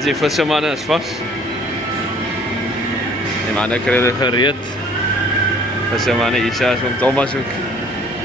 As die vissermanne is vas. Die manne kry dit gereed. Vissermanne Isa is om Thomas ook.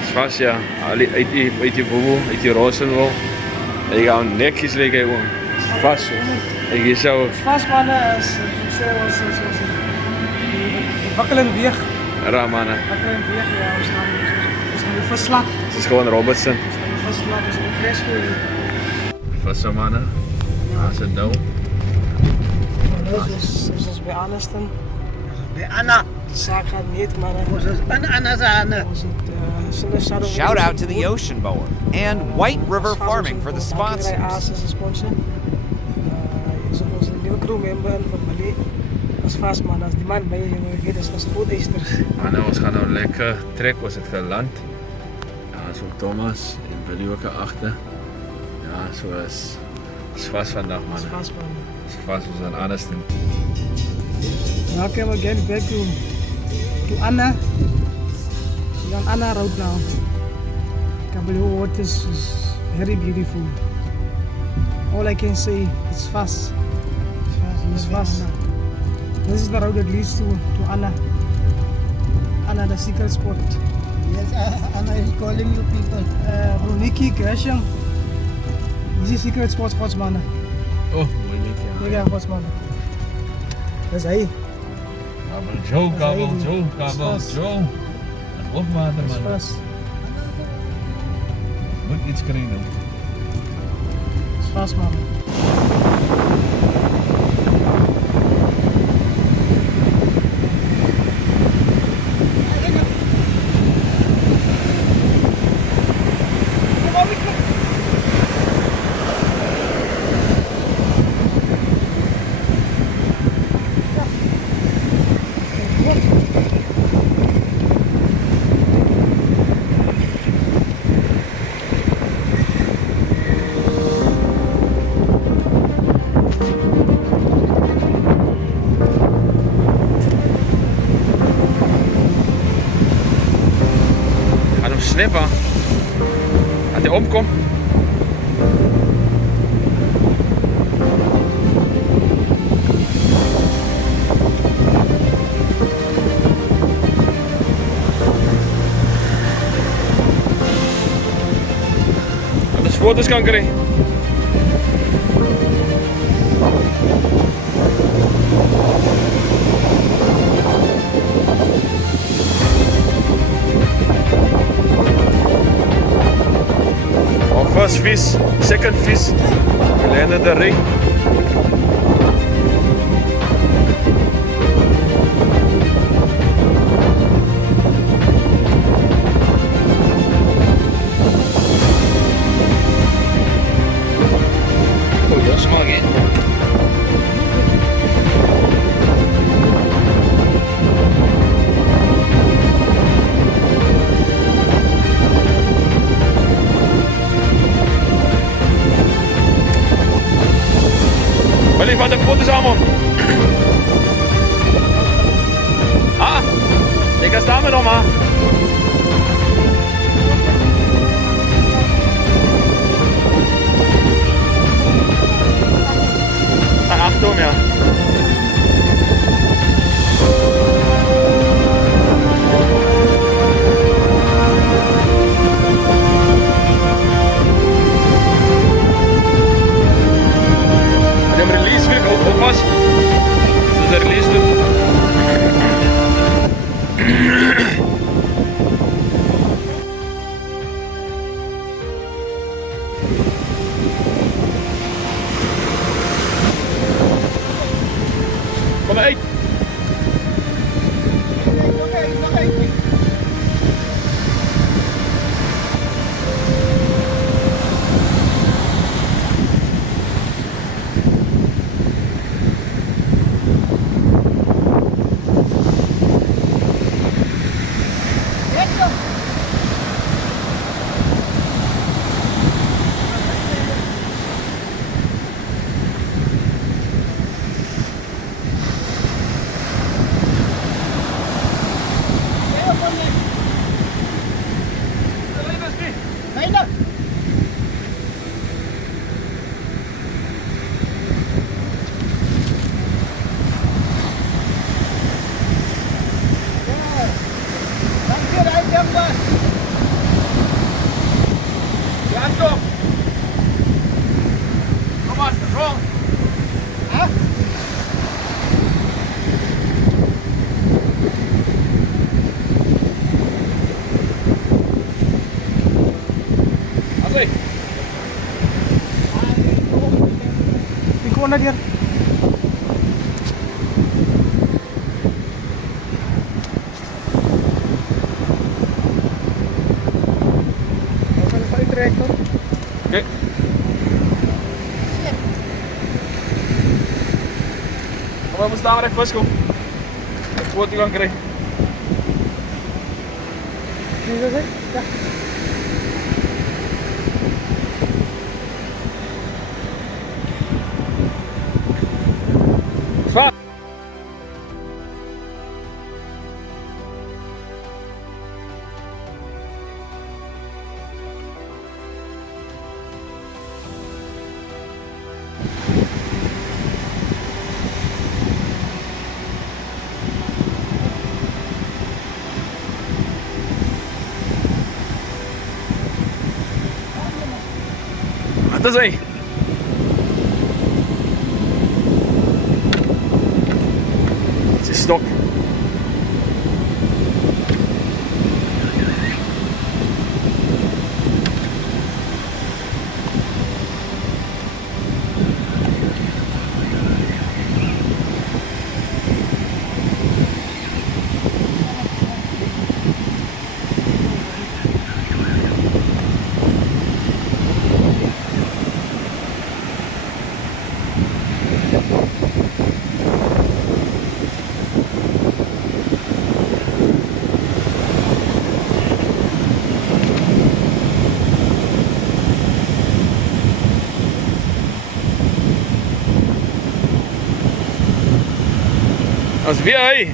Is vas ja. Uit die boel, uit die rozenwol. Hy gaan nekjes liggen gewoon. Is vas. Ek is zo. Vas manne is wakkelend weeg. Ja manne. Wakkelend weeg, ja. Ons gaan die visslap. Het is gewoon Robertson. Ons gaan die visslap, ons gaan die fresco. Vissermanne. Ja, is het nou. Ons is bij Arniston. Bij Anna. De zaak gaat niet, maar Ons is in Anna's handen. Shout out to the Ocean Bower and White River Farming for the sponsors. is een sponsor. Onze nieuwe crewmember van Bali. Dat is vast man, als die man bij je is als voeteisters. Manne, ons gaan nou lekker trek, ons het geland. Ja, is ook Thomas en Billy ook achter. Ja, so is vast vandaag man. Dat is vast man. Is vast, ons aan Arniston. Welcome again back to Anna. We're on Anna Road now. Kabelio water is very beautiful. All I can say is fast. It's fast. This is the road that leads to Anna. Anna, the secret spot. Yes, Anna is calling you people. Nikki, Gresham. This is secret spot, man. Oh, mooi niet ja. Kijk eens, man. Dat is hij. Kabel Joe. Hoogwater Dat is man. vast. Moet iets krijgen. Dat is vast, man. Snippen. Gaat hij omkomen? Dat is foto's-kanker. First fish, second fish, we landed the ring. Oh, dat is mooi. Wil je van de foto's allemaal? Ah, ik ga staan met nog maar. Achtung, ja. Oppas. Dat is de release doen. Kom maar uit. Nog één. onder deur. Open pa die tractor. Oké. Kom, we staan maar even vast, kom. Even foto gaan krijgen. Zie je dat? Ja. Zwaar. Wat is hij? Het is stok. Dat is weer hij.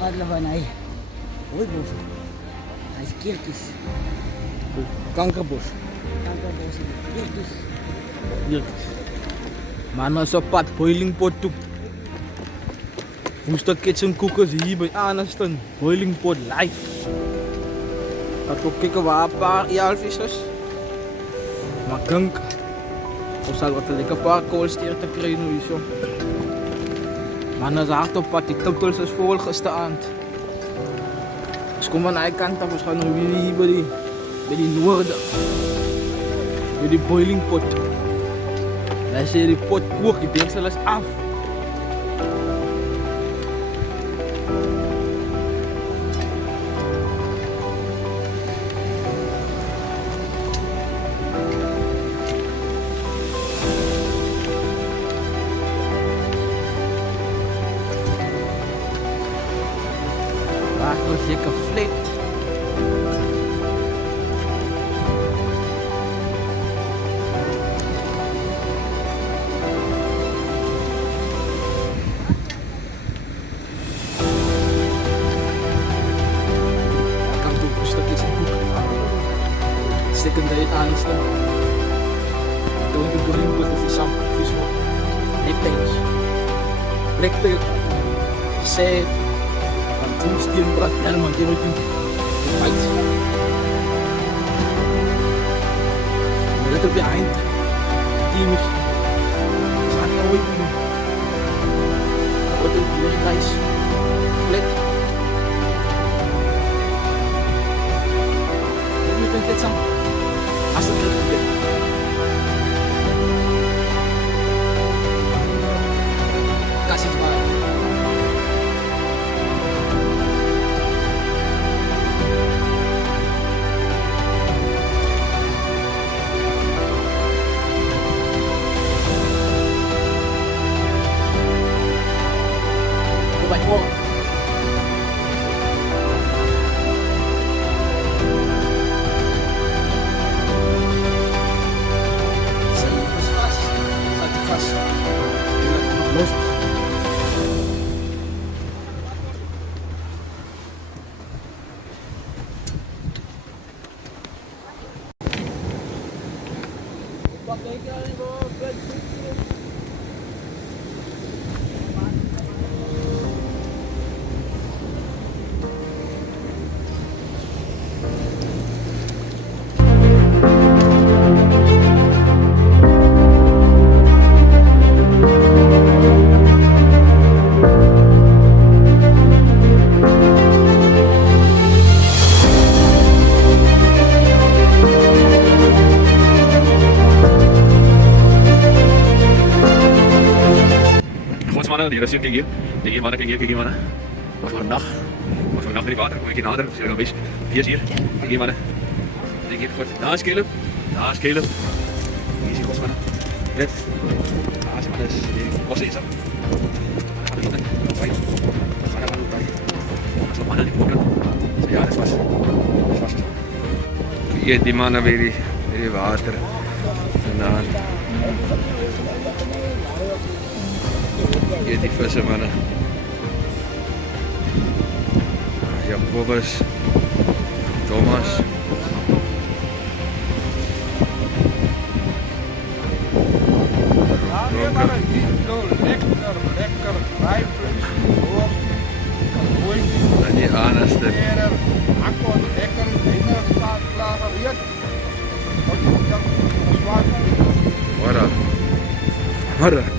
Laat lawan hy. Hoi bos. Hy's keertjies. Kankerbos. Kankerbos. Keertjies. Hier. Man, ons op pad boiling pot toe. Woeste kitchen cookers hier by Arniston. Boiling pot live. Dat ook kijken waar een paar jaalvissers. Maar ik denk, ons zal wat een paar koolsteer te krijgen hier zo. Maar dan is hard op pad, die tuttels is vol gestaan. Dus kom aan de kant af, we gaan nu hier bij die noorden. Bij die boiling pot. Daar zie je die pot kook, die deksel is af. Water is lekker flit. Second day Arniston. toen ik door een of vis voor nektails. Nektail. Zij van toen stien brak helemaal everything. Fight. A little behind. Team is not away. What is very nice. Flat. You can get some. As a little bit. Kasih semangat. Go back home. Mannen, die rustig kijk hier mannen. Wat voor een dag in die water, kom ik hier nader, zie je nog een beetje. Hier is hier, kijk hier mannen. Kijk hier, goed, daar is Caleb, hier is hier mannen. Dit, daar is mannen, die was eens. Gaan we mannen, kijk. Dat is nog mannen, die koken. Ja, dat is vast. Hier die mannen weer die water. En dan hier die vissen mannen. Jacobus, Thomas. En die Arniston. Wat?